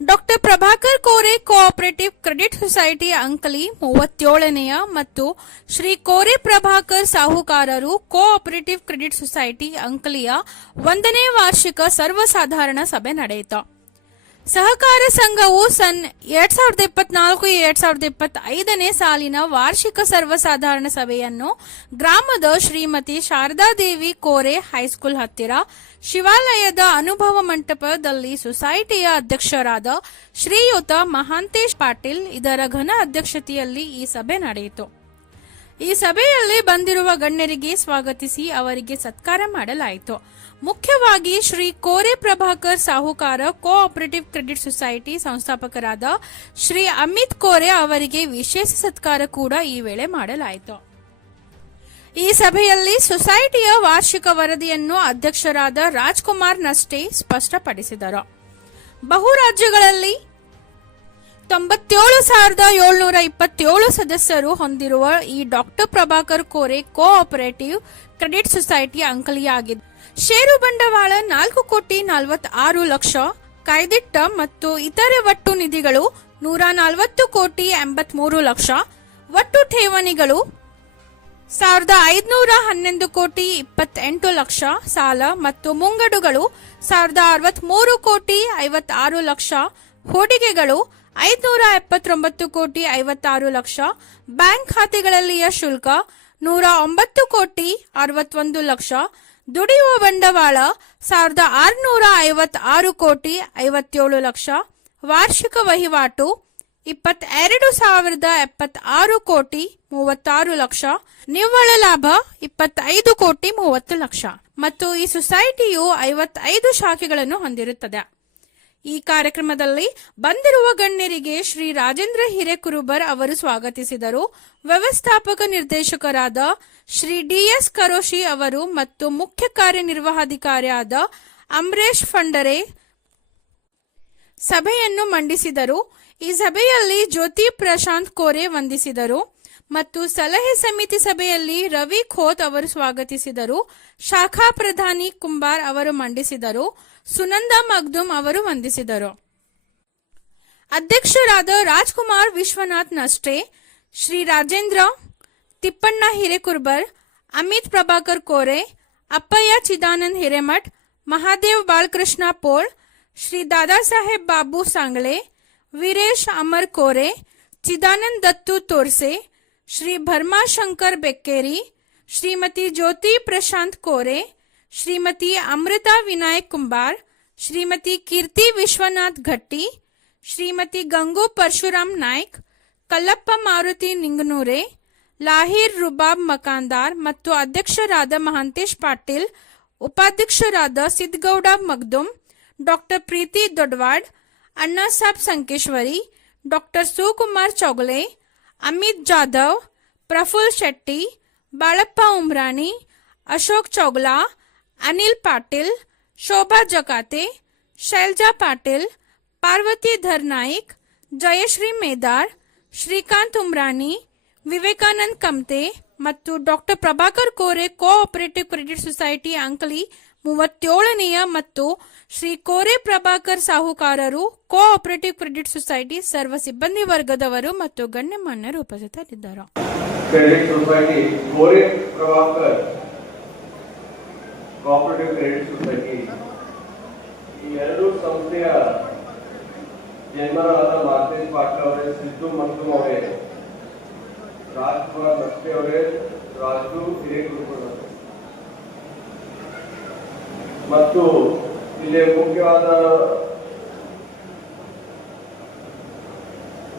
Doctor Prabhakar Kore cooperative credit society Ankali ಮೂವತ್ತೇಳನೆಯ ಮತ್ತು ಶ್ರೀ ಕೋರೆ ಪ್ರಭಾಕರ್ ಸಾಹುಕಾರರು cooperative credit society ಅಂಕಲಿಯ ಒಂದನೇ ವಾರ್ಷಿಕ ಸರ್ವಸಾಧಾರಣ ಸಭೆ ನಡೆಯಿತು. ಸಹಕಾರ ಸಂಘವು ಸನ್ ಎರಡ್ ಸಾವಿರದ ಇಪ್ಪತ್ನಾಲ್ಕು ಎರಡ್ ಸಾವಿರದ ಇಪ್ಪತ್ತೈದನೇ ಸಾಲಿನ ವಾರ್ಷಿಕ ಸರ್ವಸಾಧಾರಣ ಸಭೆಯನ್ನು ಗ್ರಾಮದ ಶ್ರೀಮತಿ ಶಾರದಾದೇವಿ ಕೋರೆ ಹೈಸ್ಕೂಲ್ ಹತ್ತಿರ ಶಿವಾಲಯದ ಅನುಭವ ಮಂಟಪದಲ್ಲಿ ಸೊಸೈಟಿಯ ಅಧ್ಯಕ್ಷರಾದ ಶ್ರೀಯುತ ಮಹಾಂತೇಶ್ ಪಾಟೀಲ್ ಇದರ ಘನ ಅಧ್ಯಕ್ಷತೆಯಲ್ಲಿ ಈ ಸಭೆ ನಡೆಯಿತು. ಈ ಸಭೆಯಲ್ಲಿ ಬಂದಿರುವ ಗಣ್ಯರಿಗೆ ಸ್ವಾಗತಿಸಿ ಅವರಿಗೆ ಸತ್ಕಾರ ಮಾಡಲಾಯಿತು. ಮುಖ್ಯವಾಗಿ ಶ್ರೀ ಕೋರೆ ಪ್ರಭಾಕರ್ ಸಾಹುಕಾರ ಕೋಆಪರೇಟಿವ್ ಕ್ರೆಡಿಟ್ ಸೊಸೈಟಿ ಸಂಸ್ಥಾಪಕರಾದ ಶ್ರೀ ಅಮಿತ್ ಕೋರೆ ಅವರಿಗೆ ವಿಶೇಷ ಸತ್ಕಾರ ಕೂಡ ಈ ವೇಳೆ ಮಾಡಲಾಯಿತು. ಈ ಸಭೆಯಲ್ಲಿ ಸೊಸೈಟಿಯ ವಾರ್ಷಿಕ ವರದಿಯನ್ನು ಅಧ್ಯಕ್ಷರಾದ ರಾಜ್ಕುಮಾರ್ ನಷ್ಟೇ ಸ್ಪಷ್ಟಪಡಿಸಿದರು. ಬಹು ರಾಜ್ಯಗಳಲ್ಲಿ ತೊಂಬತ್ತೇಳು ಸಾವಿರದ ಏಳ್ನೂರ ಇಪ್ಪತ್ತೇಳು ಸದಸ್ಯರು ಹೊಂದಿರುವ ಈ doctor Prabhakar Kore cooperative credit society ಅಂಕಲಿಯಾಗಿದೆ. ಷೇರು ಬಂಡವಾಳ ನಾಲ್ಕು ಕೋಟಿ ನಲವತ್ತಾರು ಲಕ್ಷ, ಕಾಯ್ದಿಟ್ಟ ಮತ್ತು ಇತರೆ ಒಟ್ಟು ನಿಧಿಗಳು ನೂರ ನಲವತ್ತು ಕೋಟಿ ಎಂಬತ್ಮೂರು ಲಕ್ಷ, ಒಟ್ಟು ಠೇವಣಿಗಳು ಸಾವಿರದ ಐದುನೂರ ಹನ್ನೊಂದು ಕೋಟಿ ಇಪ್ಪತ್ತೆಂಟು ಲಕ್ಷ ಸಾಲ ಮತ್ತು ಮುಂಗಡುಗಳು ಸಾವಿರದ ಅರವತ್ಮೂರು ಕೋಟಿ ಐವತ್ತಾರು ಲಕ್ಷ. ಹೂಡಿಕೆಗಳು ಐದುನೂರ ಎಪ್ಪತ್ತೊಂಬತ್ತು ಕೋಟಿ ಐವತ್ತಾರು ಲಕ್ಷ. ಬ್ಯಾಂಕ್ ಖಾತೆಗಳಲ್ಲಿಯ ಶುಲ್ಕ ನೂರ ಒಂಬತ್ತು ಕೋಟಿ ಅರವತ್ತೊಂದು ಲಕ್ಷ. ದುಡಿಯುವ ಬಂಡವಾಳ ಸಾವಿರದ ಆರುನೂರ ಐವತ್ತಾರು ಕೋಟಿ ಐವತ್ತೇಳು ಲಕ್ಷ. ವಾರ್ಷಿಕ ವಹಿವಾಟು ಇಪ್ಪತ್ತೆರಡು ಸಾವಿರದ ಎಪ್ಪತ್ತಾರು ಕೋಟಿ ಮೂವತ್ತಾರು ಲಕ್ಷ, ನಿವ್ವಳ ಲಾಭ ಇಪ್ಪತ್ತೈದು ಕೋಟಿ ಮೂವತ್ತು ಲಕ್ಷ. ಮತ್ತು ಈ ಸೊಸೈಟಿಯು ಐವತ್ತೈದು ಶಾಖೆಗಳನ್ನು ಹೊಂದಿರುತ್ತದೆ. ಈ ಕಾರ್ಯಕ್ರಮದಲ್ಲಿ ಬಂದಿರುವ ಗಣ್ಯರಿಗೆ ಶ್ರೀ ರಾಜೇಂದ್ರ ಹಿರೇಕುರುಬರ್ ಅವರು ಸ್ವಾಗತಿಸಿದರು. ವ್ಯವಸ್ಥಾಪಕ ನಿರ್ದೇಶಕರಾದ ಶ್ರೀ ಡಿಎಸ್ ಕರೋಶಿ ಅವರು ಮತ್ತು ಮುಖ್ಯ ಕಾರ್ಯನಿರ್ವಹಾಧಿಕಾರಿಯಾದ ಅಮರೇಶ್ ಫಂಡರೆ ಸಭೆಯನ್ನು ಮಂಡಿಸಿದರು. ಈ ಸಭೆಯಲ್ಲಿ ಜ್ಯೋತಿ ಪ್ರಶಾಂತ್ ಕೋರೆ ವಂದಿಸಿದರು ಮತ್ತು ಸಲಹೆ ಸಮಿತಿ ಸಭೆಯಲ್ಲಿ ರವಿ ಖೋತ್ ಅವರು ಸ್ವಾಗತಿಸಿದರು. ಶಾಖಾ ಪ್ರಧಾನಿ ಕುಂಬಾರ್ ಅವರು ಮಂಡಿಸಿದರು. ಸುನಂದ ಮಗ್ದುಮ್ ಅವರು ವಂದಿಸಿದರು. ಅಧ್ಯಕ್ಷರಾದ ರಾಜ್ಕುಮಾರ್ ವಿಶ್ವನಾಥ್ ನಷ್ಟೆ ಶ್ರೀ ರಾಜೇಂದ್ರ, ತಿಪ್ಪಣ್ಣ ಹಿರೇಕುರ್ಬರ್, ಅಮಿತ್ ಪ್ರಭಾಕರ್ ಕೋರೆ, ಅಪ್ಪಯ್ಯ ಚಿದಾನಂದ್ ಹಿರೇಮಠ್, ಮಹಾದೇವ್ ಬಾಲಕೃಷ್ಣ ಪೋಳ್, ಶ್ರೀ ದಾದಾಸಾಹೇಬ್ ಬಾಬು ಸಾಂಗ್ಳೆ ವೀರೇಶ್ ಅಮರ್ ಕೋರೆ ಚಿದಾನಂದ್ ದತ್ತು ತೋರ್ಸೆ ಶ್ರೀ ಭರ್ಮಾಶಂಕರ್ ಬೆಕ್ಕೇರಿ ಶ್ರೀಮತಿ ಜ್ಯೋತಿ ಪ್ರಶಾಂತ್ ಕೋರೆ ಶ್ರೀಮತಿ ಅಮೃತಾ ವಿನಾಯಕ್ ಕುಂಬಾರ್ ಶ್ರೀಮತಿ ಕೀರ್ತಿ ವಿಶ್ವನಾಥ್ ಘಟ್ಟಿ ಶ್ರೀಮತಿ ಗಂಗು ಪರಶುರಾಮ್ ನಾಯ್ಕ್ ಕಲ್ಲಪ್ಪ ಮಾರುತಿ ನಿಂಗನೂರೆ ಲಾಹಿರ್ ರುಬಾಬ್ ಮಕಾಂದಾರ್ ಮತ್ತು ಅಧ್ಯಕ್ಷರಾದ ಮಹಾಂತೇಶ್ ಪಾಟೀಲ್ ಉಪಾಧ್ಯಕ್ಷರಾದ ಸಿದ್ಗೌಡ Magdum doctor Preeti Dodwad Annasaheb Sankeshwari doctor Sukumar Chougale Amit Jadhav Praful Shetty Balappa Umrani Ashok Chougala Anil Patil Shobha ಜಕಾತೆ Shailaja Patil Parvati ಧರ್ನಾಯಿಕ್ Jayashree Medar Srikanth Umrani Vivekanand Kamte ಮತ್ತು doctor Prabhakar Kore cooperative credit society Ankali ಮೂವತ್ತೇಳನೆಯ ಮತ್ತು ಶ್ರೀ ಕೋರೆ ಪ್ರಭಾಕರ್ ಸಾಹುಕಾರರು ಕೋಆಪರೇಟಿವ್ ಕ್ರೆಡಿಟ್ ಸೊಸೈಟಿ ಸರ್ವ ಸಿಬ್ಬಂದಿ ವರ್ಗದವರು ಮತ್ತು ಗಣ್ಯಮಾನ್ಯರು ಉಪಸ್ಥಿತರಿದ್ದರು. Credit society, Kore Prabhakar cooperative credit society. ಈ ಎರಡು ಸಂಸ್ಥೆಯ ಜನ್ಮರಾದ ಮಾತೇಶ್ ಪಾಟೀಲ್ ಅವರೇ, ಸಿದ್ದು ಮಗ್ದುಮ್ ಅವರೇ, ರಾಜ್ಕುಮಾರ್ ಅವರೇ, ರಾಜು ಅವರೇ ಮತ್ತು ಇಲ್ಲಿ ಮುಖ್ಯವಾದ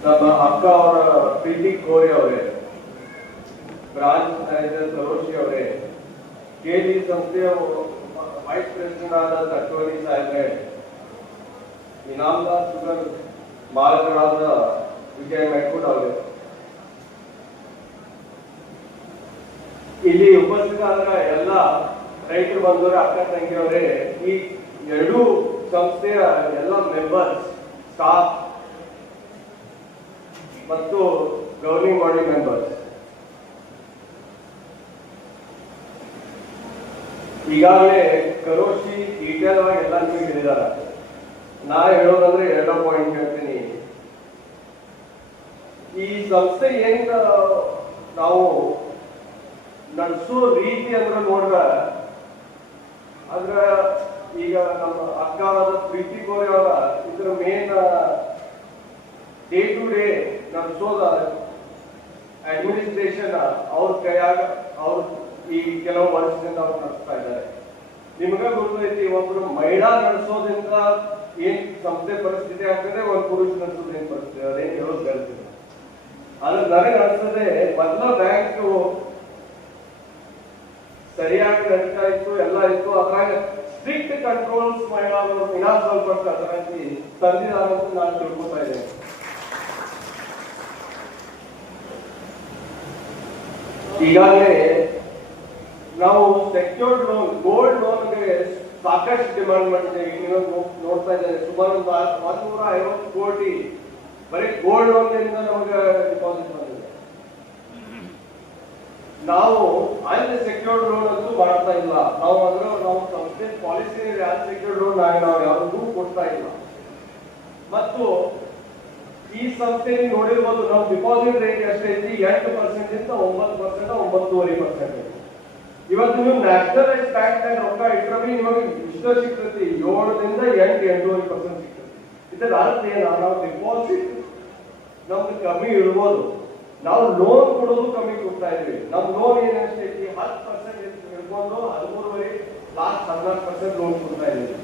ನಮ್ಮ ಅಕ್ಕ ಅವರ ಪ್ರೀತಿ ಕೋರಿ ಅವರೇ ಬ್ರಾಂಚ್ ಮ್ಯಾನೇಜರ್ ಸರೋಶಿ ಅವರೇ, ಕೆಜಿ ಸಂಸ್ಥೆಯ ವೈಸ್ ಪ್ರೆಸಿಡೆಂಟ್ ಆದ ತಟ್ಟೋಳಿ ಸಾಹೇಬ್ರೆ ಇನಾಮದಾರ್ ಸುಗರ್ ಮಾಲಕರಾದ ವಿಜಯ್ ಮೆಟ್ಕೂಟ್ ಅವರೇ. ಇಲ್ಲಿ ಉಪಸ್ಥಿತರಾದ ಎಲ್ಲ ರೈತರು ಬಂದವರು, ಅಕ್ಕ ತಂಗಿಯವರೇ, ಈ ಎರಡೂ ಸಂಸ್ಥೆಯ ಎಲ್ಲ ಮೆಂಬರ್ಸ್ ಸ್ಟಾಫ್ ಮತ್ತು ಗವರ್ನಿಂಗ್ ಬಾಡಿ ಮೆಂಬರ್ಸ್ ಈಗಾಗಲೇ ಕರೋಶಿ ಡೀಟೇಲ್ ಆಗಿ ಎಲ್ಲ ಹೇಳಿದಾರ. ನಾ ಹೇಳೋದಂದ್ರೆ ಎರಡ ಪಾಯಿಂಟ್ ಹೇಳ್ತೀನಿ. ಈ ಸಂಸ್ಥೆ ಏನಿಂದ, ನಾವು ನಡೆಸೋ ರೀತಿ ಅಂದ್ರೆ ನೋಡ್ರ ಅಂದ್ರ ಈಗ ನಮ್ಮ ಅಕ್ಕಾದ ಪ್ರೀತಿ ಗೋರಿ ಅವರ ಇದ್ರ ಮೇನ್ ಡೇ ಟು ಡೇ ನಡೆಸೋದ ಅಡ್ಮಿನಿಸ್ಟ್ರೇಷನ್ ಅವ್ರ ಕೈಯಾಗ ಅವ್ರ ಈ ಕೆಲವು ವರ್ಷದಿಂದ ಅವ್ರು ನಡೆಸ್ತಾ ಇದ್ದಾರೆ. ನಿಮ್ಗೆ ಗೊತ್ತೈತಿ, ಒಬ್ರು ಮಹಿಳಾ ನಡೆಸೋದ್ರಿಂದ ಏನ್ ಸಂಸ್ಥೆ ಪರಿಸ್ಥಿತಿ ಆಗ್ತದೆ, ಒಂದ್ ಪುರುಷ ನಡೆಸೋದ್ ಏನ್ ಪರಿಸ್ಥಿತಿ? ಅದೇನು ಹೇಳೋದು ಹೇಳ್ತೀನಿ. ಆದ್ರೆ ನನಗೆ ಅನ್ಸ್ತದೆ ಮೊದಲ ಬ್ಯಾಂಕ್ ಸರಿಯಾಗಿ ಕಲಿತಾ ಇತ್ತು, ಎಲ್ಲ ಇತ್ತು. ಅದ್ರಾಗ ಸ್ಟ್ರಿಕ್ಟ್ ಕಂಟ್ರೋಲ್ಸ್ ಮಾಡಿದ್ರು ಫಿನಾನ್ಸ್ ಸ್ವಲ್ಪ ಅದರಾಗಿ ತಂದಿದ್ದಾರೆ ಅಂತ ನಾನು ತಿಳ್ಕೊತಾ ಇದ್ದೇನೆ. ಈಗಾಗಲೇ ನಾವು ಸೆಕ್ಯೂರ್ಡ್ ಲೋನ್ ಗೋಲ್ಡ್ ಲೋನ್ಗೆ ಸಾಕಷ್ಟು ಡಿಮಾಂಡ್ ಮಾಡಿದ್ದೇವೆ ನೀವು ನೋಡ್ತಾ ಇದ್ದೇವೆ ಸುಮಾರು ಒಂದೂರ ಐವತ್ತು ಕೋಟಿ ಬರೀ ಗೋಲ್ಡ್ ಲೋನ್ನಿಂದ ನಮಗೆ ಡಿಪಾಸಿಟ್ ಬಂದಿದೆ. ನಾವು ಅಲ್ಲಿ ಸೆಕ್ಯೂರ್ಡ್ ಲೋನ್ ಅಂತೂ ಮಾಡ್ತಾ ಇಲ್ಲ. ನಾವು ಅಂದ್ರೆ ನಾವು ಸಂಸ್ಥೆ ಪಾಲಿಸಿ ಸೆಕ್ಯೂರ್ಡ್ ಲೋನ್ ನಾವು ಯಾರಿಗೂ ಕೊಡ್ತಾ ಇಲ್ಲ. ಮತ್ತು ಈ ಸಂಸ್ಥೆ ನೋಡಿರ್ಬೋದು ನಾವು ಡಿಪಾಸಿಟ್ ರೇಟ್ ಎಷ್ಟೈತಿ? ಎಂಟು ಪರ್ಸೆಂಟ್ ಇಂದ ಒಂಬತ್ತು ಪರ್ಸೆಂಟ್ ಒಂಬತ್ತೂವರೆ ಪರ್ಸೆಂಟ್ ಇವತ್ತು ನೀವು ನ್ಯಾಷನಲೈಸ್ ಬ್ಯಾಂಕ್ ರೊಕ್ಕ ಇಟ್ಟರೆ ನಿಮಗೆ ಇಷ್ಟ ಸಿಗ್ತೈತಿ. ಏಳರಿಂದ ಎಂಟು, ಎಂಟೂವರೆ ಪರ್ಸೆಂಟ್ ಸಿಗ್ತದೆ ಇದರ ಅರ್ಥ ಏನ? ನಾವು ಡಿಪಾಸಿಟ್ ನಮ್ದು ಕಮ್ಮಿ ಇರ್ಬೋದು. ನಾವು ಲೋನ್ ಕೊಡೋದು ಕಮ್ಮಿ ಕೊಡ್ತಾ ಇದ್ವಿ ನಮ್ ಲೋನ್ ಏನ್ ಹತ್ತು ಪರ್ಸೆಂಟ್ ಹಿಡ್ಕೊಂಡು ಹದಿಮೂರುವರೆ ಲಾಸ್ಟ್ ಹದಿನಾಲ್ಕು ಪರ್ಸೆಂಟ್ ಲೋನ್ ಕೊಡ್ತಾ ಇದ್ವಿ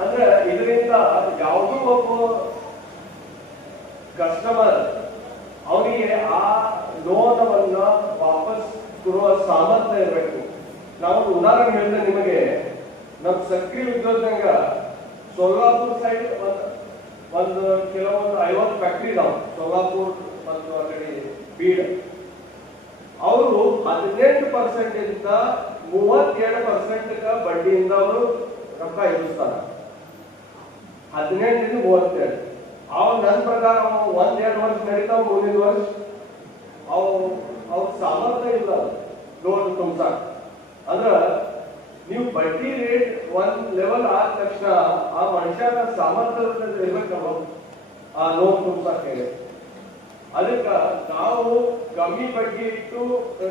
ಅಂದ್ರೆ ಇದರಿಂದ ಯಾವುದೋ ಒಬ್ಬ ಕಸ್ಟಮರ್ ಅವರಿಗೆ ಆ ಲೋನವನ್ನ ವಾಪಸ್ ಕೊಡುವ ಸಾಮರ್ಥ್ಯ ಇರಬೇಕು. ನಾವು ಉದಾಹರಣೆ ಹೇಳಿದ್ರೆ ನಿಮಗೆ. ನಮ್ಮ ಸಕ್ರಿ ಉದ್ಯೋಗ ಸೋಲಾಪುರ್ ಸೈಡ್ ಒಂದು ಕೆಲವೊಂದು ಐವತ್ತು ಫ್ಯಾಕ್ಟ್ರಿ ಇದಾವ. ಸೋಲಾಪುರ್ ಮತ್ತು ಆ ಕಡೆ ಬೀಡ್ ಅವರು ಹದಿನೆಂಟು ಪರ್ಸೆಂಟ್ ಇಂದ ಮೂವತ್ತೆರಡು ಪರ್ಸೆಂಟ್ ಬಡ್ಡಿಯಿಂದ ಅವರು ರೊಕ್ಕ ಇರಿಸ್ತಾರೆ. ಹದಿನೆಂಟರಿಂದ ಮೂವತ್ತೆರಡು. ಅವ್ ನನ್ನ ಪ್ರಕಾರ ಅವ ಒಂದ್ ಎರಡು ವರ್ಷ ನಡೀತಾವ ಮುಂದಿನ ವರ್ಷ. ಅವು ಅವ್ರ ಸಾಮರ್ಥ್ಯ ಇಲ್ಲ ಲೋನ್ ತುಂಬಸಾಕ. ಅಂದ್ರ ನೀವು ಬಡ್ಡಿ ರೇಟ್ ಒಂದ್ ಲೆವೆಲ್ ಆದ ತಕ್ಷಣ ಆ ಮನುಷ್ಯನ ಸಾಮರ್ಥ್ಯ ಇರ್ಬೇಕಲ್ಲ ಆ ಲೋನ್ ತುಂಬ್ಸಾಕೆ ಅದಕ್ಕ ನಾವು ಕಮ್ಮಿ ಬಡ್ಡಿ ಇಟ್ಟು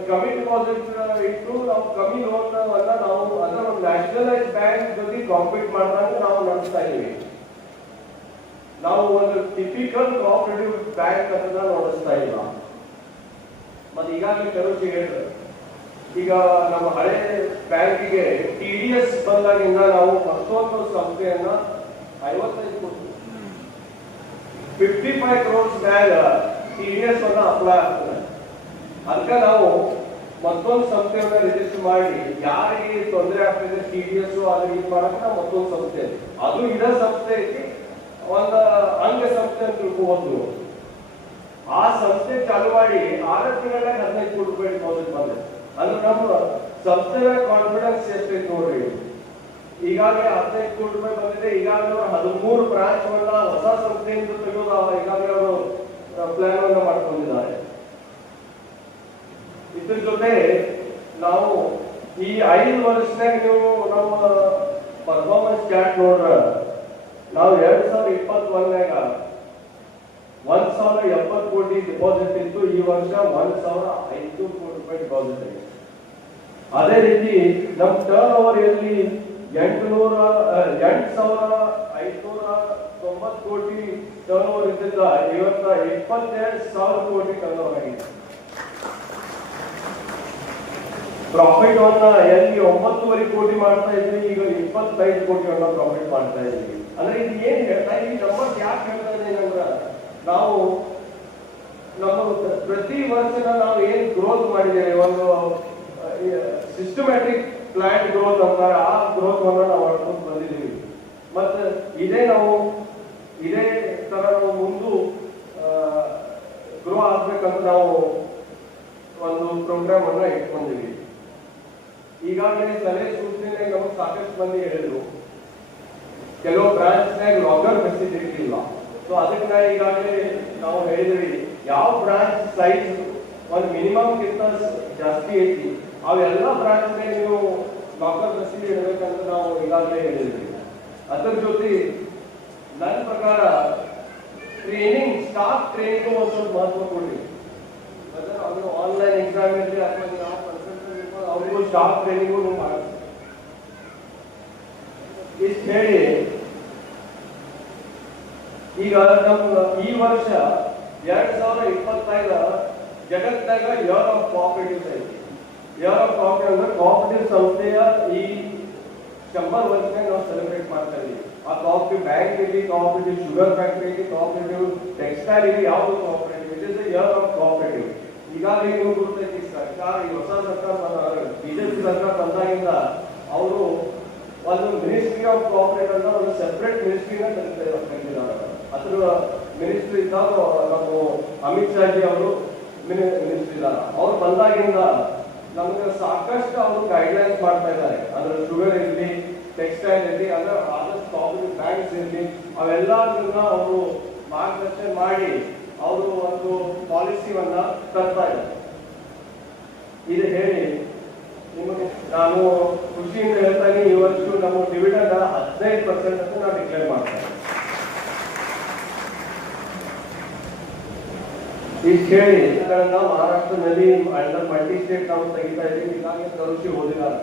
ಕಮ್ಮಿ ಡಿಪಾಸಿಟ್ ಇಟ್ಟು ನಾವು ಕಮ್ಮಿ ಲೋನ್ ಅನ್ನ ನಾವು ಅದರ ಒಂದು ನ್ಯಾಷನಲೈಸ್ ಬ್ಯಾಂಕ್ ಜೊತೆ ಕಾಂಪೀಟ್ ಮಾಡಿದಾಗ ನಾವು ನಡೆಸ್ತಾ ಇದೀವಿ ನಾವು ಒಂದು ಟಿಪಿಕಲ್ ಕೋಆಪರೇಟಿವ್ ಬ್ಯಾಂಕ್ ಅಂತ ನೋಡಿಸ್ತಾ ಇಲ್ಲ ಮತ್ತೆ ಈಗಾಗಲೇ ಕೆಲವು ಹೇಳಿದ್ರು ಈಗ ನಮ್ಮ ಹಳೆ ಬ್ಯಾಂಕಿಗೆ ಟಿ ಡಿ ಎಸ್ ಬಂದಾಗಿಂದ ನಾವು ಮತ್ತೊಂದು ಸಂಸ್ಥೆಯನ್ನ ಐವತ್ತೈದು ಕೋಟಿ ಫಿಫ್ಟಿ ಫೈವ್ ಕ್ರೋರ್ಸ್ ಮ್ಯಾಗ ಟಿ ಡಿ ಎಸ್ ಅನ್ನ ಅಪ್ಲೈ ಆಗ್ತದೆ. ಅದಕ್ಕೆ ನಾವು ಮತ್ತೊಂದು ಸಂಸ್ಥೆಯನ್ನ ರಿಜಿಸ್ಟರ್ ಮಾಡಿ, ಯಾರಿಗೆ ತೊಂದರೆ ಆಗ್ತಿದೆ ಟಿ ಡಿ ಎಸ್ ಅದು ಇದು ಮಾಡಕ್ಕೆ ಮತ್ತೊಂದು ಸಂಸ್ಥೆ. ಅದು ಇದೇ ಸಂಸ್ಥೆ ಐತಿ, ಒಂದು ಅಂಗ ಸಂಸ್ಥೆ ಅಂತ ತಿಳ್ಕೊಬಹುದು ಆ ಸಂಸ್ಥೆ ಚಾಲು ಮಾಡಿ ಆರು ತಿಂಗಳಾಗ ಹದಿನೈದು ಕೋಟಿ ರೂಪಾಯಿ ಡಿಪಾಸಿಟ್ ಬಂದೆ. ಅಂದ್ರೆ ನಮ್ಮ ಸಂಸ್ಥೆಯ ಕಾನ್ಫಿಡೆನ್ಸ್ ಎಷ್ಟೈತೆ ನೋಡ್ರಿ. ಈಗಾಗಲೇ ಹದಿನೈದು ಕೋಟಿ ರೂಪಾಯಿ ಬಂದಿದೆ, ಈಗಾಗಲೇ ಹದಿಮೂರು ಬ್ರಾಂಚ್ ಹೊಸ ಸಂಸ್ಥೆಯಿಂದ ತೆಗೆದು ಈಗಾಗಲೇ ಅವರು ಪ್ಲಾನ್ ಅನ್ನು ಮಾಡ್ಕೊಂಡಿದ್ದಾರೆ. ಇದ್ರ ಜೊತೆ ನಾವು ಈ ಐದು ವರ್ಷದಾಗ ನೀವು ನಮ್ಮ ಪರ್ಫಾರ್ಮೆನ್ಸ್ ಚಾರ್ಟ್ ನೋಡ್ರ, ನಾವು ಎರಡ್ ಸಾವಿರದ ಇಪ್ಪತ್ತ್ ಒಂದಾಗ ಒಂದ್ ಸಾವಿರ ಎಪ್ಪತ್ತು ಕೋಟಿ ಡಿಪಾಸಿಟ್ ಇತ್ತು, ಈ ವರ್ಷ ಒಂದ್ ಸಾವಿರ ಐದು ಕೋಟಿ ರೂಪಾಯಿ ಡಿಪಾಸಿಟ್ ಆಗಿದೆ ಅದೇ ರೀತಿ ನಮ್ ಟರ್ನ್ ಓವರ್ ಎಲ್ಲಿ ಎಂಟುನೂರ, ಎಂಟು ಸಾವಿರ ಐದ್ನೂರ ತೊಂಬತ್ತು ಕೋಟಿ ಟರ್ನ್ ಓವರ್ ಇದ್ದಿದ್ದ ಇವತ್ತ ಇಪ್ಪತ್ತೆರಡು ಸಾವಿರ ಕೋಟಿ ಟರ್ನ್ ಓವರ್ ಆಗಿದೆ. ಪ್ರಾಫಿಟ್ ಅನ್ನ ಎಲ್ಲಿ ಒಂಬತ್ತುವರೆ ಕೋಟಿ ಮಾಡ್ತಾ ಇದ್ವಿ ಈಗ ಇಪ್ಪತ್ತೈದು ಕೋಟಿ ಅನ್ನ ಪ್ರಾಫಿಟ್ ಮಾಡ್ತಾ ಇದ್ವಿ ಅಂದ್ರೆ ಇದು ಏನ್ ಹೇಳ್ತಾ ಈ ನಂಬರ್ ಯಾಕೆ ಹೇಳ್ತಾ ಇದ್ದೀನಿ ಅಂದ್ರ ನಾವು ನಮ್ಮ ಪ್ರತಿ ವರ್ಷನ ನಾವು ಏನ್ ಗ್ರೋತ್ ಮಾಡಿದ್ದೇವೆ? ಒಂದು ಸಿಸ್ಟಮ್ಯಾಟಿಕ್ ಪ್ಲಾಂಟ್ ಗ್ರೋತ್ ಅಂತಾರೆ, ಆ ಗ್ರೋತ್ ಅನ್ನ ನಾವು ಮಾಡ್ಕೊಂಡು ಬಂದಿದ್ದೀವಿ. ಮತ್ತೆ ಇದೇ ನಾವು ಇದೇ ತರ ನಾವು ಮುಂದು ಗ್ರೋ ಆಗ್ಬೇಕಂತ ನಾವು ಒಂದು ಪ್ರೋಗ್ರಾಮ್ ಅನ್ನ ಇಟ್ಕೊಂಡಿವಿ ಈಗಾಗಲೇ ಸಲಹೆ ಸೂಚನೆ ನಮಗೆ ಸಾಕಷ್ಟು ಮಂದಿ ಹೇಳಿದ್ರು. ಕೆಲವು ಬ್ರಾಂಚ್ನಾಗ ಲಾಗರ್ ಫೆಸಿಲಿಟಿ ಇಲ್ಲ ಸೊ ಅದಕ್ಕೆ ಈಗಾಗಲೇ ನಾವು ಹೇಳಿದ್ರಿ, ಯಾವ ಬ್ರಾಂಚ್ ಸೈಜ್ ಒಂದು ಮಿನಿಮಮ್ ಕಿಂತ ಜಾಸ್ತಿ ಐತಿ, ಅವೆಲ್ಲ ಬ್ರಾಂಚ್ ನೀವು ಲಾಕರ್ ಫೆಸಿಲಿಟಿ ಇಡಬೇಕಂತ ನಾವು ಈಗಾಗಲೇ ಹೇಳಿದ್ವಿ ಅದರ ಜೊತೆ ನನ್ನ ಪ್ರಕಾರ ಟ್ರೈನಿಂಗ್ ಸ್ಟಾಫ್ ಟ್ರೈನಿಂಗ್ ಒಂದು ಸ್ವಲ್ಪ ಮಹತ್ವ ಕೊಡಿ ಆನ್ಲೈನ್ ಎಕ್ಸಾಮ್ ಇರಲಿ ಅಥವಾ ನೀವು ಯಾವ ಕನ್ಸಲ್ಟೆಂಟ್ ಇರ್ಬೋದು ಅವರಿಗೂ ಸ್ಟಾಫ್ ಟ್ರೈನಿಂಗು ನೀವು ಮಾಡಿ ಇಷ್ಟು ಹೇಳಿ ಈಗ ನಮ್ಮ ಈ ವರ್ಷ ಎರಡ್ ಸಾವಿರದ ಇಪ್ಪತ್ತೈದ ಜಗತ್ತಾಗ ಇಯರ್ ಆಫ್ ಕೋಆಪರೇಟಿವ್ ಐತಿ ಇಯರ್ ಆಫ್ ಕೋಆಪರೇಟಿವ್ ಅಂದ್ರೆ ಕೋಆಪರೇಟಿವ್ ಸಂಸ್ಥೆಯ ಈ ಶಂಬರ್ ವರ್ಷನಾಗ ನಾವು ಸೆಲೆಬ್ರೇಟ್ ಮಾಡ್ತಾ ಇದೀವಿ ಆ ಕೋಆಪರೇಟಿವ್ ಬ್ಯಾಂಕ್ ಇರಲಿ ಕೋಆಪರೇಟಿವ್ ಶುಗರ್ ಫ್ಯಾಕ್ಟರಿ ಇರಲಿ ಕೋಆಪರೇಟಿವ್ ಟೆಕ್ಸ್ಟೈಲ್ ಇರಲಿ ಯಾವುದು cooperative it is year of cooperative ಈಗಾಗಲೇ ನೀವು ಗುರುತೈತಿ ಸರ್ಕಾರ ಈ ಹೊಸ ಸರ್ಕಾರ ಬಿಜೆಪಿ ಸರ್ಕಾರ ಬಂದಾಗಿಂದ ಅವರು ಒಂದು ಮಿನಿಸ್ಟ್ರಿ ಆಫ್ ಕೋಆಪರೇಟ್ ಅಂತ ಒಂದು ಸೆಪರೇಟ್ ಮಿನಿಸ್ಟ್ರಿನ ತೆಗೆದಿದ್ದಾರೆ ಅದ್ರ ಮಿನಿಸ್ಟ್ರಿ ಇದ್ದಾಗ ನಾವು ಅಮಿತ್ ಶಾಜಿ ಅವರು ಮಿನಿಸ್ಟ್ರಿ ಇದ್ದಾರೆ ಅವ್ರು ಬಂದಾಗಿಂದ ನಮಗೆ ಸಾಕಷ್ಟು ಅವರು ಗೈಡ್ಲೈನ್ಸ್ ಮಾಡ್ತಾ ಇದ್ದಾರೆ. ಅದರ ಶುಗರ್ ಇರಲಿ ಟೆಕ್ಸ್ಟೈಲ್ ಇರಲಿ, ಅದರ ಆದಷ್ಟು ಕೋಆಪರೇಟಿವ್ ಬ್ಯಾಂಕ್ಸ್ ಇರಲಿ ಅವೆಲ್ಲದನ್ನ ಅವರು ಮಾರ್ಗದರ್ಶನ ಮಾಡಿ ಅವರು ಒಂದು ಪಾಲಿಸಿವನ್ನ ತರ್ತಾ ಇದ್ದಾರೆ. ಇದು ಹೇಳಿ ನಿಮಗೆ ನಾನು ಖುಷಿಯಿಂದ ಹೇಳ್ತಾನೆ ಈ ವರ್ಷ ನಮ್ಮ ಡಿವಿಡೆಂಡ್ ಹದಿನೈದು ಪರ್ಸೆಂಟ್ ಅಂತ ನಾವು ಡಿಕ್ಲೇರ್ ಮಾಡ್ತೇವೆ ಇಷ್ಟು ಹೇಳಿ ಇದನ್ನ ಮಹಾರಾಷ್ಟ್ರದಲ್ಲಿ ಅಂಡರ್ ಮಲ್ಟಿ ಸ್ಟೇಟ್ ನಾವು ತೆಗಿತಾ ಇದ್ದೀವಿ ಈಗಾಗಲೇ ತರುಷಿ ಹೋದಿದ್ದಾರೆ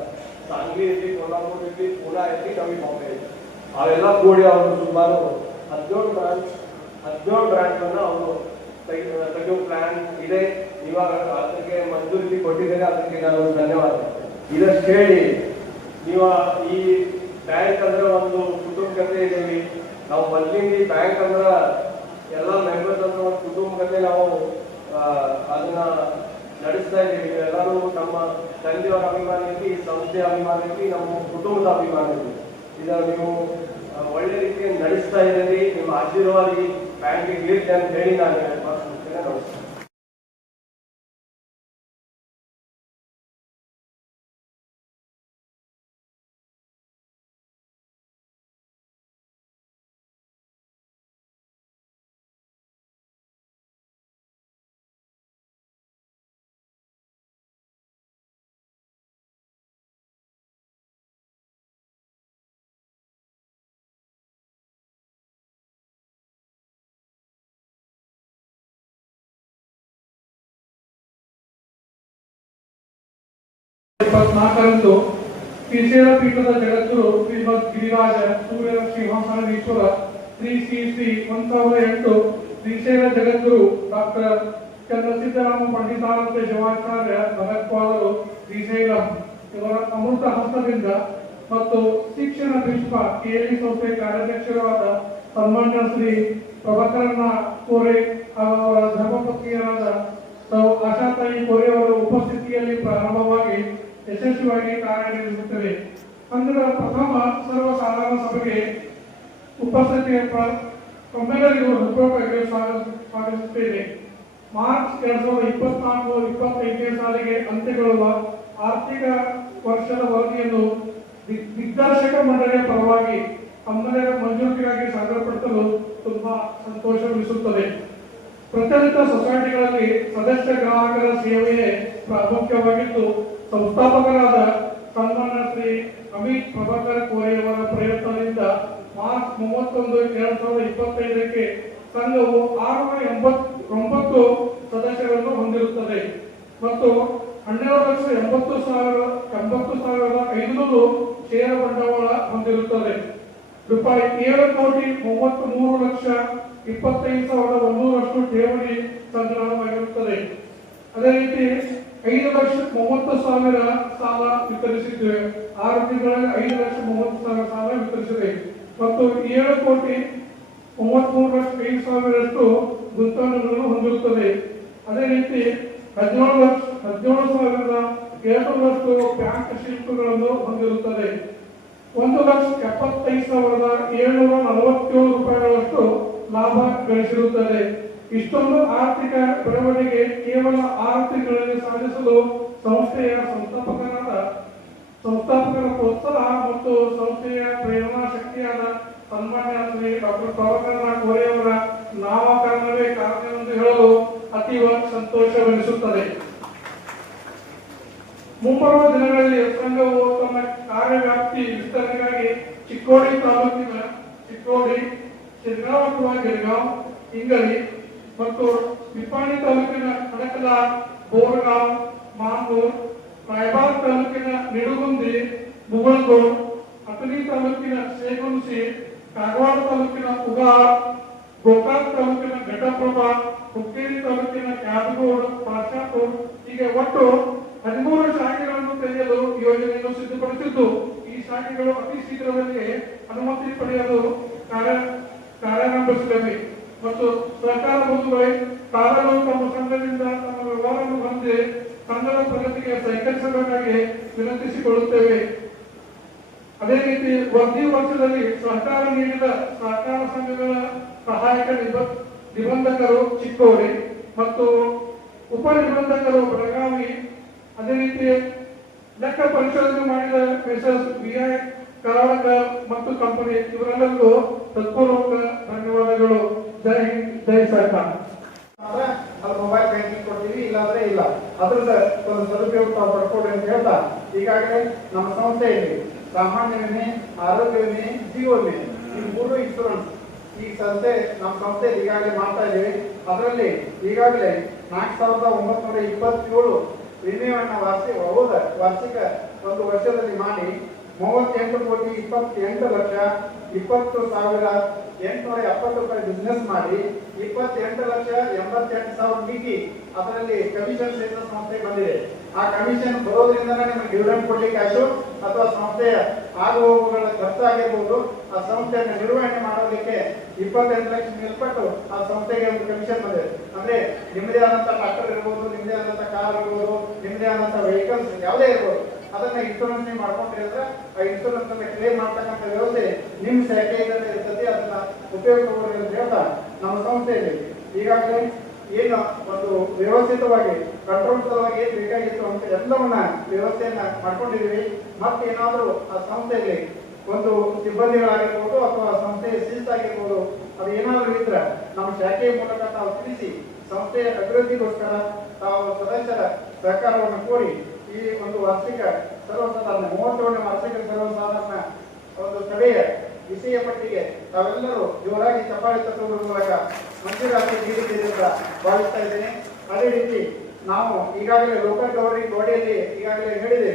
ಸಾಂಗ್ಲಿ ಇರಲಿ ಕೋಲ್ಹಾಪುರ ಇರಲಿ ಪೂನಾ ಇರಲಿ ನಮಗೆ ಬಾಂಬೆ ಇರಲಿ ಅವೆಲ್ಲ ಕೂಡಿ ಅವರು ಸುಮಾರು ಹದಿನೇಳು ಬ್ರಾಂಚ್ ಹದಿನೇಳು ಬ್ರಾಂಚ್ ಅನ್ನ ಅವರು ತೆಗಿ- ತೆಗೆಯೋ ಪ್ಲಾನ್ ಇದೆ. ಇವಾಗ ಅದಕ್ಕೆ ಮಂಜೂರಿ ಕೊಟ್ಟಿದ್ದೇನೆ, ಅದಕ್ಕೆ ನಾನು ಧನ್ಯವಾದ. ಇದಷ್ಟು ಹೇಳಿ, ನೀವು ಈ ಬ್ಯಾಂಕ್ ಅಂದ್ರೆ ಒಂದು ಕುಟುಂಬ ಕಥೆ ಇದ್ದೀವಿ ನಾವು ಮೊದಲಿಂದ ಬ್ಯಾಂಕ್ ಅಂದ್ರೆ ಎಲ್ಲ ಮೆಂಬರ್ಸ್ ಅಂದ್ರೆ ಒಂದು ಕುಟುಂಬ ನಾವು ಅದನ್ನ ನಡೆಸ್ತಾ ಇದ್ದೀವಿ. ಎಲ್ಲರೂ ನಮ್ಮ ತಂದೆಯವರ ಅಭಿಮಾನ ಇರಲಿ ಈ ಅಭಿಮಾನ ಇರಲಿ ನಮ್ಮ ಕುಟುಂಬದ ಅಭಿಮಾನ ಇರಲಿ ಇದ ನೀವು ಒಳ್ಳೆ ರೀತಿಯಲ್ಲಿ ನಡೆಸ್ತಾ ಇದ್ದೀರಿ ನಿಮ್ಮ ಆಶೀರ್ವಾದ ಬ್ಯಾಂಕಿಗೆ ಇರುತ್ತೆ ಅಂತ ಹೇಳಿ ನಾನು ನಮಸ್ಕಾರ. ಇಪ್ಪತ್ನಾಲ್ಕರಂದು ಶ್ರೀಶೈಲ ಪೀಠದ ಜಗದ್ಗುರು ಶ್ರೀಮದ್ ಗಿರಿರಾಜ ಸೂರ್ಯ ಸಿಂಹಾಸನೇಶ್ವರ ಶ್ರೀ ಶ್ರೀ ಶ್ರೀ ಒಂದ್ ಸಾವಿರದ ಎಂಟು ಶ್ರೀಶೈಲ ಜಗದ್ಗುರು ಡಾಕ್ಟರ್ ಚಂದ್ರಸಿದ್ದರಾಮ ಪಂಡಿತಾನಂದ ಶಿವಾಚಾರ್ಯ ಭಗತ್ಪಾದರು ಶ್ರೀಶೈಲ. ಇವರ ಅಮೃತ ಹಸ್ತದಿಂದ ಮತ್ತು ಶಿಕ್ಷಣ ವಿಶ್ವ ಕೆಎಲ್ ಸಂಸ್ಥೆ ಕಾರ್ಯಾಧ್ಯಕ್ಷರಾದ ಸನ್ಮಾನ್ಯ ಶ್ರೀ ಪ್ರಭಾಕರನ ಕೋರೆ ಹಾಗೂ ಅವರ ಧರ್ಮಪತ್ನಿಯರಾದ ತಾವು ಆಶಾತಾಯಿ ಕೋರೆ ಅವರ ಉಪಸ್ಥಿತಿಯಲ್ಲಿ ಪ್ರಾರಂಭವಾಗಿ ಯಶಸ್ವಿಯಾಗಿ ಕಾರ್ಯನಿರ್ವಹಿಸುತ್ತದೆ ಅಂದಿನ ಪ್ರಥಮ ಸರ್ವಸಾಧಾರಣ ಸಭೆಗೆ ಉಪಸ್ಥಿತಿಯ ಪ್ರ- ತಮ್ಮೆಲ್ಲರಿಗೂ ಸ್ವಾಗತ ಸ್ವಾಗತಿಸುತ್ತೇನೆ ಮಾರ್ಚ್ ಎರಡ್ ಸಾವಿರದ ಇಪ್ಪತ್ನಾಲ್ಕು, ಇಪ್ಪತ್ತೈದನೇ ಸಾಲಿಗೆ ಅಂತ್ಯಗೊಳ್ಳುವ ಆರ್ಥಿಕ ವರ್ಷದ ವರದಿಯನ್ನು ದಿಗ್- ದಿಗ್ದರ್ಶಕ ಮಂಡಳಿಯ ಪರವಾಗಿ ತಮ್ಮೆಲ್ಲರ ಮಂಜೂರಿಗಾಗಿ ಸಾಗರಪಡಿಸಲು ತುಂಬಾ ಸಂತೋಷವೆನಿಸುತ್ತದೆ. ಪ್ರಚಲಿತ ಸೊಸೈಟಿಗಳಲ್ಲಿ ಸದಸ್ಯ ಗ್ರಾಹಕರ ಸೇವೆಯೇ ಪ್ರಾಮುಖ್ಯವಾಗಿದ್ದು, ಸಂಸ್ಥಾಪಕರಾದ ಸನ್ಮಾನ್ಯ ಶ್ರೀ ಅಮಿತ್ ಪ್ರಭಾಕರ್ ಕೋರೆಯವರ ಪ್ರಯತ್ನದಿಂದ ಮಾರ್ಚ್ ಮೂವತ್ತೊಂದು ಎರಡ್ ಸಾವಿರದ ಇಪ್ಪತ್ತೈದಕ್ಕೆ ಸಂಘವು ಆರುನೂರ ಎಂಬತ್ತೊಂಬತ್ತು ಸದಸ್ಯರನ್ನು ಹೊಂದಿರುತ್ತದೆ. ಮತ್ತು ಹನ್ನೆರಡು ಲಕ್ಷ ಎಂಬತ್ತು ಸಾವಿರ ಎಂಬತ್ತು ಸಾವಿರದ ಐನೂರು ಷೇರು ಬಂಡವಾಳ ಹೊಂದಿರುತ್ತದೆ. ರೂಪಾಯಿ ಏಳು ಕೋಟಿ ಮೂವತ್ತ್ ಮೂರು ಲಕ್ಷ ಇಪ್ಪತ್ತೈದು ಸಾವಿರದ ಒಂದೂರಷ್ಟು ಠೇವಣಿ ಸಂಗ್ರಹವಾಗಿರುತ್ತದೆ. ಅದೇ ರೀತಿ ಐದು ಲಕ್ಷ ಮೂವತ್ತು ಸಾವಿರ ಸಾಲ ವಿತರಿಸಿದ್ದೇವೆ ಆರು ತಿಂಗಳಲ್ಲಿ ಐದು ಲಕ್ಷ ಮೂವತ್ತು ಸಾವಿರ ಸಾಲ ವಿತರಿಸಿದೆ. ಮತ್ತು ಏಳು ಕೋಟಿ ಮೂವತ್ಮೂರು ಲಕ್ಷ ಐದು ಸಾವಿರಷ್ಟು ಗುಂತವಣೆಗಳನ್ನು ಹೊಂದಿರುತ್ತದೆ. ಅದೇ ರೀತಿ ಹದಿನೇಳು ಲಕ್ಷ ಹದಿನೇಳು ಸಾವಿರದ ಏಳ್ನೂರಷ್ಟು ಬ್ಯಾಂಕ್ ಶಿಲ್ಪಗಳನ್ನು ಹೊಂದಿರುತ್ತದೆ. ಒಂದು ಲಕ್ಷ ಎಪ್ಪತ್ತೈದು ಸಾವಿರದ ಏಳ್ನೂರ ನಲವತ್ತೇಳು ರೂಪಾಯಿಗಳಷ್ಟು ಲಾಭ ಗಳಿಸಿರುತ್ತದೆ. ಇಷ್ಟೊಂದು ಆರ್ಥಿಕ ಬೆಳವಣಿಗೆ ಕೇವಲ ಆರು ತಿಂಗಳಲ್ಲಿ ಸಾಧಿಸಲು ಸಂಸ್ಥೆಯ ಸಂಸ್ಥಾಪಕರಾದ ಸಂಸ್ಥಾಪಕರ ಪ್ರೋತ್ಸಾಹ ಮತ್ತು ಸಂಸ್ಥೆಯ ಪ್ರೇರಣಾ ಶಕ್ತಿಯಾದ ಸನ್ಮಾನ್ಯ ಶ್ರೀ ಡಾಕ್ಟರ್ ಪ್ರಭಾಕರ ಕೋರೆಯವರ ನಾಮಕರಣವೇ ಎಂದು ಹೇಳಲು ಅತೀವ ಸಂತೋಷವೆನಿಸುತ್ತದೆ. ಮುಂಬರುವ ದಿನಗಳಲ್ಲಿ ಸಂಘವು ತಮ್ಮ ಕಾರ್ಯವ್ಯಾಪ್ತಿ ವಿಸ್ತರಣೆಗಾಗಿ ಚಿಕ್ಕೋಡಿ ತಾಲೂಕಿನ ಚಿಕ್ಕೋಡಿ ಅಥವಾ ಗಿರ್ಗಾಂವ್ ಇಂಗಳಿ ಮತ್ತು ನಿಪ್ಪಾಣಿ ತಾಲೂಕಿನ ಹಣಕಲ ಬೋರ್ಗಾಂವ್ ಮಾಂಗೂರ್ ರಾಯಬಾಗ್ ತಾಲೂಕಿನ ನಿಡುಗುಂದಿ ಮುಗಲ್ಗೋಡ್ ಅಥಣಿ ತಾಲೂಕಿನ ಶೇಗುಂಸಿ ಕಾಗವಾಡ ತಾಲೂಕಿನ ಉಗಾ, ಗೋಕಾಕ್ ತಾಲೂಕಿನ ಘಟಪ್ರಭಾ ಹುಕ್ಕೇರಿ ತಾಲೂಕಿನ ಕ್ಯಾದಗೋಡ್ ಪಾಶಾಪುರ್ ಹೀಗೆ ಒಟ್ಟು ಹದಿಮೂರು ಶಾಖೆಗಳನ್ನು ತೆರೆಯಲು ಯೋಜನೆಯನ್ನು ಸಿದ್ಧಪಡಿಸಿದ್ದು, ಈ ಶಾಖೆಗಳು ಅತಿ ಶೀಘ್ರದಲ್ಲಿ ಅನುಮತಿ ಪಡೆಯಲು ಕಾರ್ಯ ಕಾರ್ಯಾರಂಭಿಸಿದವೆ. ಮತ್ತು ಸರ್ಕಾರ ಬಂಧುಗಳೇ ತಾವೆಲ್ಲರೂ ತಮ್ಮ ಸಂಘದಿಂದ ತಮ್ಮ ವ್ಯವಹಾರವನ್ನು ಹೊಂದಿ ಸಂಘದ ಪ್ರಗತಿಗೆ ಸಹಕರಿಸಬೇಕಾಗಿ ವಿನಂತಿಸಿಕೊಳ್ಳುತ್ತೇವೆ. ಅದೇ ರೀತಿ ಒಂದೇ ವರ್ಷದಲ್ಲಿ ಸರ್ಕಾರ ನೀಡಿದ ಸಹಕಾರ ಸಂಘಗಳ ಸಹಾಯಕ ನಿಬ- ನಿಬಂಧಕರು ಚಿಕ್ಕೋಡಿ ಮತ್ತು ಉಪ ನಿಬಂಧಕರು ಬೆಳಗಾವಿ ಅದೇ ರೀತಿ ಲೆಕ್ಕ ಪರಿಶೋಧನೆ ಮಾಡಿದ ಮಿಸಸ್ ವಿ ಐ ಮತ್ತು ಕಂಪನಿ ಇವರೆಲ್ಲರಿಗೂ ತತ್ಪೂರ್ವಕ ಧನ್ಯವಾದಗಳು. ಜೈ ಹಿಂದ್, ಜೈ ಸರ್ಕಾರ ಅದು ಮೊಬೈಲ್ ಬ್ಯಾಂಕಿಂಗ್ ಕೊಡ್ತೀವಿ, ಇಲ್ಲಾಂದ್ರೆ ಇಲ್ಲ. ಅದ್ರ ಒಂದು ಸದುಪಯೋಗ ತಾವು ಪಡ್ಕೊಡ್ರಿ ಅಂತ ಹೇಳ್ತಾ, ಈಗಾಗಲೇ ನಮ್ಮ ಸಂಸ್ಥೆಯಲ್ಲಿ ಸಾಮಾನ್ಯ ವಿಮೆ ಆರೋಗ್ಯ ವಿಮೆ ಜೀವ ವಿಮೆ ಈ ಮೂರು ಇನ್ಶೂರೆನ್ಸ್ ಈ ಸಂಸ್ಥೆ, ನಮ್ಮ ಸಂಸ್ಥೆ ಈಗಾಗಲೇ ಮಾಡ್ತಾ ಇದ್ದೀವಿ ಅದರಲ್ಲಿ ಈಗಾಗಲೇ ನಾಲ್ಕು ಸಾವಿರದ ಒಂಬತ್ತು ಇಪ್ಪತ್ತೇಳು ವಿಮೆಯನ್ನ ವಾರ್ಷಿಕ ಹೌದ ವಾರ್ಷಿಕ ಒಂದು ವರ್ಷದಲ್ಲಿ ಮಾಡಿ ಮೂವತ್ತೆಂಟು ಕೋಟಿ ಇಪ್ಪತ್ತೆಂಟು ಲಕ್ಷ ಇಪ್ಪತ್ತು ಸಾವಿರ ಎಂಟುನೂರ ಎಪ್ಪತ್ತು ರೂಪಾಯಿ ಬಿಸ್ನೆಸ್ ಮಾಡಿ ಇಪ್ಪತ್ತೆಂಟು ಲಕ್ಷ ಎಂಬತ್ತೆಂಟು ಸಾವಿರ ಮಿತಿ ಅದರಲ್ಲಿ ಕಮಿಷನ್ ಸಹಿತ ಸಂಸ್ಥೆ ಬಂದಿದೆ. ಆ ಕಮಿಷನ್ ಬರೋದ್ರಿಂದ ನಿಮಗೆ ಡಿವಿಡೆಂಡ್ ಕೊಡ್ಲಿಕ್ಕೆ ಆಯ್ತು ಅಥವಾ ಸಂಸ್ಥೆಯ ಆಗು ಹೋಗುಗಳ ಖರ್ಚಾಗಿರ್ಬೋದು, ಆ ಸಂಸ್ಥೆಯನ್ನು ನಿರ್ವಹಣೆ ಮಾಡೋದಕ್ಕೆ ಇಪ್ಪತ್ತೆಂಟು ಲಕ್ಷ ಮೇಲ್ಪಟ್ಟು ಆ ಸಂಸ್ಥೆಗೆ ಒಂದು ಕಮಿಷನ್ ಬಂದಿದೆ. ಅಂದ್ರೆ ನಿಮ್ಮದೇ ಆದಂತ ಟ್ರಾಕ್ಟರ್ ಇರ್ಬೋದು ನಿಮ್ಮದೇ ಆದಂತ ಕಾರ್ ಇರ್ಬೋದು ನಿಮ್ಮದೇ ಆದಂತ ವೆಹಿಕಲ್ಸ್ ಯಾವುದೇ ಇರ್ಬೋದು, ಅದನ್ನ ಇನ್ಶೂರೆನ್ಸ್ ನೀವು ಮಾಡ್ಕೊಂಡ್ರಿ ಅಂದ್ರೆ ಆ ಇನ್ಶೂರೆನ್ಸ್ ಅನ್ನ ಕ್ಲೇಮ್ ಮಾಡ್ತಕ್ಕಂಥ ವ್ಯವಸ್ಥೆ ನಿಮ್ ಶಾಖೆಯಿಂದ ಇರ್ತದೆ, ಅದನ್ನ ಉಪಯೋಗ ತಗೊಳ್ಳಿ ಅಂತ ಹೇಳ್ತಾ ನಮ್ಮ ಸಂಸ್ಥೆಯಲ್ಲಿ. ಈಗಾಗಲೇ ಏನು ಒಂದು ವ್ಯವಸ್ಥಿತವಾಗಿ ಕಂಟ್ರೋಲ್ ಏನ್ ಬೇಕಾಗಿತ್ತು ಅಂತ ಎಲ್ಲವನ್ನ ವ್ಯವಸ್ಥೆಯನ್ನ ಮಾಡ್ಕೊಂಡಿದೀವಿ ಮತ್ತೆ ಏನಾದರೂ ಆ ಸಂಸ್ಥೆಯಲ್ಲಿ ಒಂದು ಸಿಬ್ಬಂದಿಗಳಾಗಿರ್ಬೋದು ಅಥವಾ ಸಂಸ್ಥೆಯ ಶಿಸ್ತಾಗಿರ್ಬೋದು ಅದು ಏನಾದರೂ ಇದ್ರೆ ನಮ್ಮ ಶಾಖೆಯ ಮೂಲಕ ತಾವು ತಿಳಿಸಿ ಸಂಸ್ಥೆಯ ಅಭಿವೃದ್ಧಿಗೋಸ್ಕರ ತಾವು ಸದಸ್ಯರ ಸಹಕಾರವನ್ನು ಕೋರಿ ಈ ಒಂದು ವಾರ್ಷಿಕ ಸರ್ವಸಾಧಾರಣ, ಮೂವತ್ತೇಳನೇ ವಾರ್ಷಿಕ ಸರ್ವಸಾಧಾರಣ ಒಂದು ಸಭೆಯ ವಿಷಯ ಪಟ್ಟಿಗೆ ತಾವೆಲ್ಲರೂ ಜೋರಾಗಿ ಚಪ್ಪಾಳೆ ತಟ್ಟುವುದರ ಮೂಲಕ ಮಂಜೂರಾತಿ ನೀಡಿದ್ದೇನೆ ಭಾವಿಸ್ತಾ ಇದ್ದೇನೆ. ಅದೇ ರೀತಿ ನಾವು ಈಗಾಗಲೇ ಲೋಕಲ್ ಗೌರಿ ಗೋಡೆಯಲ್ಲಿ ಈಗಾಗಲೇ ಹೇಳಿದ್ದೇವೆ.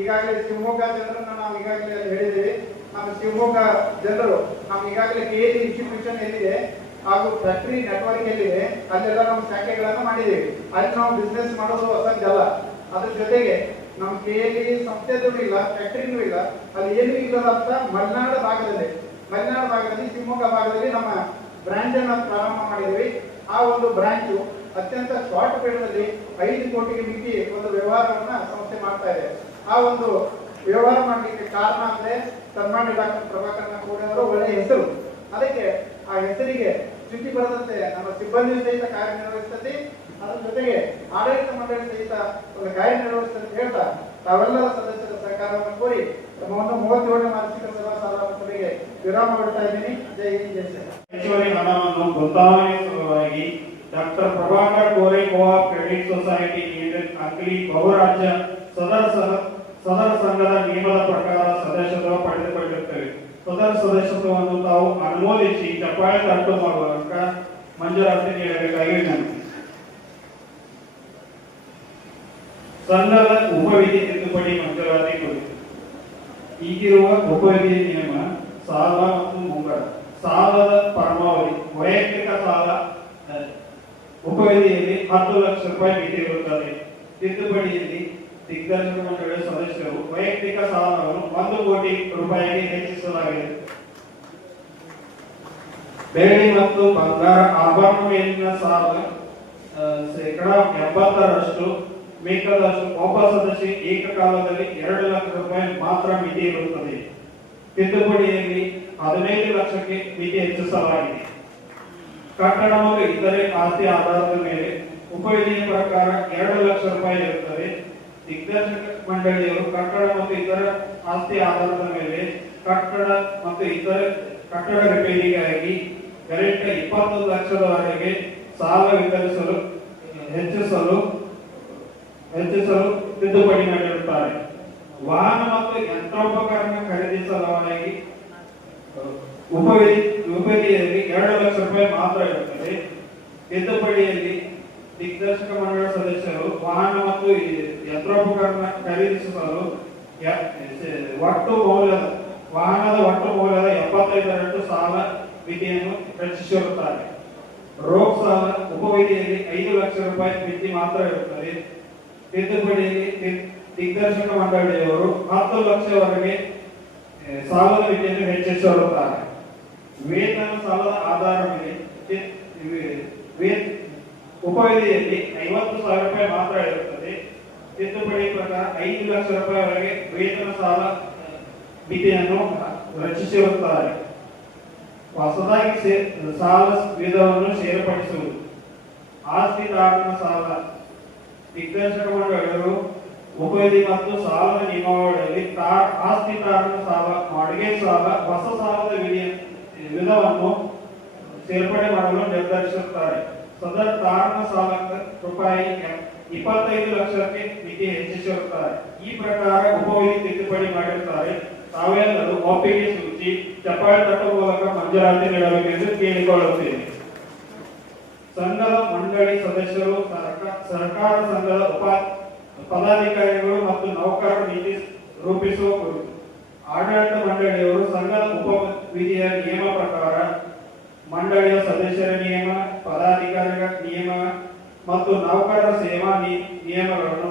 ಈಗಾಗಲೇ ಶಿವಮೊಗ್ಗ ಜನರನ್ನ ನಾವು ಈಗಾಗಲೇ ಹೇಳಿದ್ದೇವೆ ನಮ್ಮ ಶಿವಮೊಗ್ಗ ಜನರು ನಾವು ಈಗಾಗಲೇ ಕೆ ಎ ಇನ್ಸ್ಟಿಟ್ಯೂಷನ್ ಎಲ್ಲಿದೆ ಹಾಗೂ ಫ್ಯಾಕ್ಟರಿ ನೆಟ್ವರ್ಕ್ ಎಲ್ಲಿದೆ, ಅಲ್ಲೆಲ್ಲ ನಮ್ಮ ಶಾಖೆಗಳನ್ನು ಮಾಡಿದ್ದೀವಿ. ಅಲ್ಲಿ ನಾವು ಬಿಸ್ನೆಸ್ ಮಾಡೋದು ಹೊಸದಲ್ಲ ಅದ್ರ ಜೊತೆಗೆ ನಮ್ಮ ಕೆಎಲಿ ಸಂಸ್ಥೆದೂ ಇಲ್ಲ ಫ್ಯಾಕ್ಟ್ರಿನೂ ಇಲ್ಲ, ಅಲ್ಲಿ ಏನು ಇಲ್ಲದಂತ ಮಲೆನಾಡು ಭಾಗದಲ್ಲಿ ಮಲೆನಾಡು ಭಾಗದಲ್ಲಿ, ಶಿವಮೊಗ್ಗ ಭಾಗದಲ್ಲಿ ನಮ್ಮ ಬ್ರಾಂಚ್ ಅನ್ನ ಪ್ರಾರಂಭ ಮಾಡಿದ್ವಿ ಆ ಒಂದು ಬ್ರಾಂಚು ಅತ್ಯಂತ ಶಾರ್ಟ್ ಪೀರಿಯಡ್ ಅಲ್ಲಿ ಐದು ಕೋಟಿಗೆ ಮಿಕ್ಕಿ ಒಂದು ವ್ಯವಹಾರವನ್ನ ಸಂಸ್ಥೆ ಮಾಡ್ತಾ ಇದೆ. ಆ ಒಂದು ವ್ಯವಹಾರ ಮಾಡಲಿಕ್ಕೆ ಕಾರಣ ಅಂದ್ರೆ ಸನ್ಮಾನ್ಯ ಡಾಕ್ಟರ್ ಪ್ರಭಾಕರ್ ಕೂಡ ಅವರ ಒಳ್ಳೆಯ ಹೆಸರು. ಅದಕ್ಕೆ ಆ ಹೆಸರಿಗೆ ಚ್ಯುತಿ ಬರದಂತೆ ನಮ್ಮ ಸಿಬ್ಬಂದಿ ಸಹಿತ ಕಾರ್ಯನಿರ್ವಹಿಸ್ತದೆ ಅದರ ಜೊತೆಗೆ ಆಡಳಿತ ಮಂಡಳಿ ಸಹಿತ ಒಂದು ಕಾರ್ಯನಿರ್ವಹಿಸ್ತದೆ ಹೇಳ್ತಾ ತಾವೆಲ್ಲರ ಸದಸ್ಯರ ಸಹಕಾರವನ್ನು ಕೋರಿ ತಮ್ಮವನ್ನು ಮೂವತ್ತೇಳನೇ ಸಭಾ ಸರ್ವಸಾಧಾರಣ ಸಭೆಗೆ ವಿರಾಮ ಕೊಡ್ತಾ ಇದ್ದೀನಿ. ಜೈ ಹಿಂದ್, ಜೈ ಹೆಚ್ಚುವರಿ ಹಣವನ್ನು doctor Prabhakar Gore co-op credit society limited Ankali ಬಹುರಾಜ್ಯ ಸದಸ್ಯ ಸದರ ಸಂಘದ ನಿಯಮದ ಪ್ರಕಾರ ಸದಸ್ಯತ್ವ ಪಡೆದುಕೊಂಡಿರುತ್ತೇವೆ ಸದರ ಸದಸ್ಯತ್ವವನ್ನು ತಾವು ಅನುಮೋದಿಸಿ ಚಪ್ಪಾಳೆ ಮಾಡುವ ಮಾಡುವಾಗ ಮಂಜೂರಾತಿ ನೀಡಬೇಕಾಗಿ ವಿನಂತಿ. ಸಂಘದ ಉಪವಿಧಿ ತಿದ್ದುಪಡಿ ಮಂಜೂರಾತಿ ಕುರಿತು. ಈಗಿರುವ ಉಪವಿಧಿ ನಿಯಮ ಸಾಲ ಮತ್ತು ಮುಂಗಡ. ಸಾಲದ ಪರಮಾವಧಿ, ವೈಯಕ್ತಿಕ ಸಾಲ ಉಪವಿಧಿಯಲ್ಲಿ ಹತ್ತು ಲಕ್ಷ ರೂಪಾಯಿ ಮಿತಿ ಇರುತ್ತದೆ. ತಿದ್ದುಪಡಿಯಲ್ಲಿ ದಿಗ್ದರ್ಶಕ ಮಂಡಳಿಯ ಸದಸ್ಯರು ವೈಯಕ್ತಿಕ ಸಾಲವನ್ನು ಒಂದು ಕೋಟಿ ರೂಪಾಯಿಗೆ ಹೆಚ್ಚಿಸಲಾಗಿದೆ. ಬೆಳ್ಳಿ ಮತ್ತು ಬಂಗಾರ ಆಭರಣ ಮೇಲಿನ ಸಾಲ ಶೇಕಡ ಎಂಬತ್ತರಷ್ಟು ಬೇಕಾದಷ್ಟು ಒಬ್ಬ ಸದಸ್ಯ ಏಕಕಾಲದಲ್ಲಿ ಎರಡು ಲಕ್ಷ ರೂಪಾಯಿ ಮಾತ್ರ ಮಿತಿ ಇರುತ್ತದೆ. ತಿದ್ದುಪಡಿಯಲ್ಲಿ ಹದಿನೈದು ಲಕ್ಷಕ್ಕೆ ಮಿತಿ ಹೆಚ್ಚಿಸಲಾಗಿದೆ. ಕಟ್ಟಡ ಮತ್ತು ಇತರೆ ಆಸ್ತಿ ಆಧಾರದ ಮೇಲೆ ಉಪವಿಧಿಯ ಪ್ರಕಾರ ಎರಡು ಲಕ್ಷ ರೂಪಾಯಿ ಇರುತ್ತದೆ. ದಿಗ್ದರ್ಶಕ ಮಂಡಳಿಯವರು ಕಟ್ಟಡ ಮತ್ತು ಇತರ ಆಸ್ತಿ ಆಧಾರದ ಮೇಲೆ ಕಟ್ಟಡ ಮತ್ತು ಇತರ ಕಟ್ಟಡ ರಿಪೇರಿಗಾಗಿ ಗರಿಷ್ಠ ಇಪ್ಪತ್ತು ಲಕ್ಷದವರೆಗೆ ಸಾಲ ವಿತರಿಸಲು ಹೆಚ್ಚಿಸಲು ಹೆಚ್ಚಿಸಲು ತಿದ್ದುಪಡಿ ಮಾಡಿರುತ್ತಾರೆ. ವಾಹನ ಮತ್ತು ಯಂತ್ರೋಪಕರಣ ಖರೀದಿಸಲವರಾಗಿ ಉಪವಿಧಿ ಉಪವಿಧಿಯಲ್ಲಿ ಎರಡು ಲಕ್ಷ ರೂಪಾಯಿ ಮಾತ್ರ ಇರುತ್ತದೆ. ತಿದ್ದುಪಡಿಯಲ್ಲಿ ದಿಗ್ದರ್ಶಕ ಮಂಡಳ ಸದಸ್ಯರು, ವಾಹನ ಮತ್ತು ಯಂತ್ರೋಪಕರಣ ಖರೀದಿಸಲು ಒಟ್ಟು ಮೌಲ್ಯದ, ವಾಹನದ ಒಟ್ಟು ಮೌಲ್ಯದ ಎಪ್ಪತ್ತೈದರಷ್ಟು ಸಾಲ ವಿಧಿಯನ್ನು ರಚಿಸಿರುತ್ತಾರೆ. ರೋಗ್ ಸಾಲ ಉಪವಿಧಿಯಲ್ಲಿ ಐದು ಲಕ್ಷ ರೂಪಾಯಿ ಮಿತಿ ಮಾತ್ರ ಇರುತ್ತದೆ. ತಿದ್ದುಪಡಿಯಲ್ಲಿ ದಿಗ್ದರ್ಶಕ ಮಂಡಳಿಯವರು ಹತ್ತು ಲಕ್ಷವರೆಗೆ ಸಾಲದ ಮಿತಿಯನ್ನು ಹೆಚ್ಚಿಸಿರುತ್ತಾರೆ. ವೇತನ ಸಾಲದ ಆಧಾರ ಮೇಲೆ ಉಪವಿಧಿಯಲ್ಲಿ ಐವತ್ತು ಸಾವಿರ ರೂಪಾಯಿ ಮಾತ್ರ ಇರುತ್ತದೆ. ತಿದ್ದುಪಡಿ ಪ್ರಕಾರ ಐದು ಲಕ್ಷ ರೂಪಾಯಿವರೆಗೆ ವೇತನ ಸಾಲ ಮಿತಿಯನ್ನು ರಚಿಸಿರುತ್ತಾರೆ. ಹೊಸದಾಗಿ ಸಾಲ ವಿಧವನ್ನು ಸೇರ್ಪಡಿಸುವುದು. ಆಸ್ತಿ ಕಾರಣ ಸಾಲ ದಿಗ್ದರ್ಶಕ ಮಂಡಳಿಗಳು ಉಪವಿಧಿ ಮತ್ತು ಸಾಲದ ನಿಯಮಾವಳಿಯಲ್ಲಿ ಆಸ್ತಿ ಕಾರಣ ಸಾಲ ಮಾಡಿಗೆ ಸಾಲ, ಹೊಸ ಸಾಲದ ವಿಧಿ ವಿಧವನ್ನು ಸೇರ್ಪಡೆ ಮಾಡಲು ನಿರ್ಧರಿಸುತ್ತಾರೆ. ಸದರ ಧಾರಣ ಸಾಲಕ್ಕೆ ರೂಪಾಯಿ ಇಪ್ಪತ್ತೈದು ಲಕ್ಷಕ್ಕೆ ಮಿತಿ ಹೆಚ್ಚಿಸಿರುತ್ತಾರೆ. ಈ ಪ್ರಕಾರ ಉಪವಿಧಿ ತಿದ್ದುಪಡಿ ಮಾಡಿರುತ್ತಾರೆ. ತಾವೆಲ್ಲರೂ ಒಪ್ಪಿಗೆ ಸೂಚಿ ಚಪ್ಪಾಳೆ ತಟ್ಟುವ ಮೂಲಕ ಮಂಜೂರಾತಿ ನೀಡಬೇಕೆಂದು ಕೇಳಿಕೊಳ್ಳುತ್ತೇನೆ. ಸಂಘದ ಮಂಡಳಿ ಸದಸ್ಯರು, ಸರ್ಕ- ಸರ್ಕಾರ ಸಂಘದ ಉಪ, ಪದಾಧಿಕಾರಿಗಳು ಮತ್ತು ನೌಕರರ ನೀತಿ ರೂಪಿಸುವ ಕುರಿತು ಆಡಳಿತ ಮಂಡಳಿಯವರು ಸಂಘದ ಉಪ ವಿಧಿಯ ನಿಯಮ ಪ್ರಕಾರ ಮಂಡಳಿಯ ಸದಸ್ಯರ ನಿಯಮ ಪದಾಧಿಕಾರಿಗಳ ನಿಯಮ ಮತ್ತು ನೌಕರರ ಸೇವಾ ನಿಯಮಗಳನ್ನು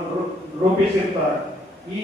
ರೂಪಿಸಿರುತ್ತಾರೆ. ಈ